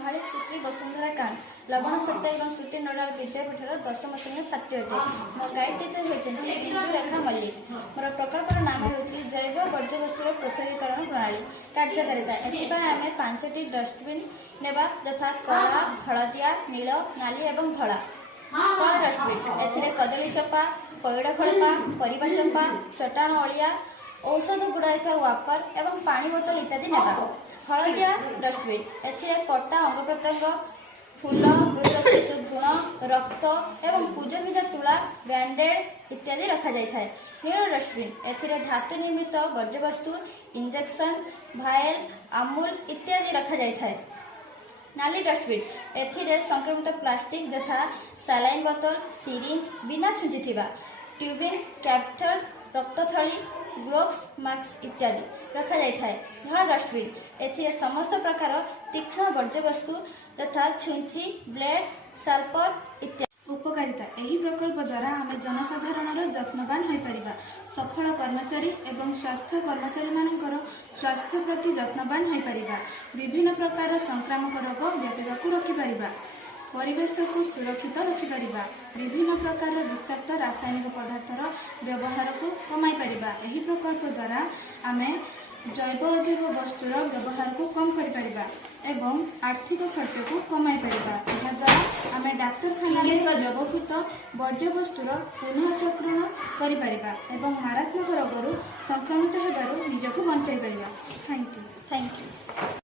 महालिक सुश्री वसुंधरा कांत लवण सत्ता और श्रुति नोडाल विद्यापीठर 10म श्रेणी छात्री अटे। मो गाइड टीचर होती बिंदु रेखा मल्लिक। मोर प्रकल्पर नाम हो जैव वर्ज्यवस्तुर पृथकीकरण प्रणाली कार्यकारिता। एम 5टी डस्टबिन नेबा यथा कला हलदिया नील नाली और धला। कला डस्टबिन ए कदली चपा पैड़ खड़पा परिवा चंपा चटाण अलिया औषध गुड़ाई वापर एवं पानी बोतल इत्यादि नेबा। हलदिया डस्टबिन ए कटा अंग प्रत्यंग फूल मृत शिशु भ्रूण रक्त एवं पूजनीय तुला बैंडेड इत्यादि रखा जाए। नील डस्टबिन ए धातु निर्मित वर्ज्यवस्तु इंजेक्शन भाइल आमूल इत्यादि रखा जाए। नाली डस्टबिन ए संक्रमित प्लास्टिक यथा सलाइन बोतल सिरिंज बिना छुंची ट्यूबिंग कैप्टर रक्तथली ग्लोव्स मास्क इत्यादि रखा जाए। धला डस्टबिन ए समस्त प्रकार तीक्ष्ण वर्ज्यवस्तु तथा छुंची ब्लेड साल्पर इत्यादि। उपकारिता एही प्रकल्प द्वारा आम जनसाधारण जत्नवान हो पारिबा। सफल कर्मचारी एवं स्वास्थ्य कर्मचारी मानकर स्वास्थ्य प्रति जत्नवान हो पारिबा। विभिन्न प्रकार संक्रामक रोग व्यापीबाकू रोकी पारिबा। परिवेश को सुरक्षित रखिपारिबा। विभिन्न प्रकार विषाक्त रासायनिक पदार्थर व्यवहार को कमाई पारिबा। एही प्रकल्प द्वारा आम जैव अजैव वस्तुर व्यवहार को कम करिपारिबा एवं आर्थिक खर्च को कमाई पारिबा। यह द्वारा आम डाक्तरखाना व्यवहृत वर्ज्यवस्तुर पुनःचक्रण करिपारिबा एवं मारात्मक रोगरू संक्रमित हेबारू निजको बंचाई पारिबा। Thank you.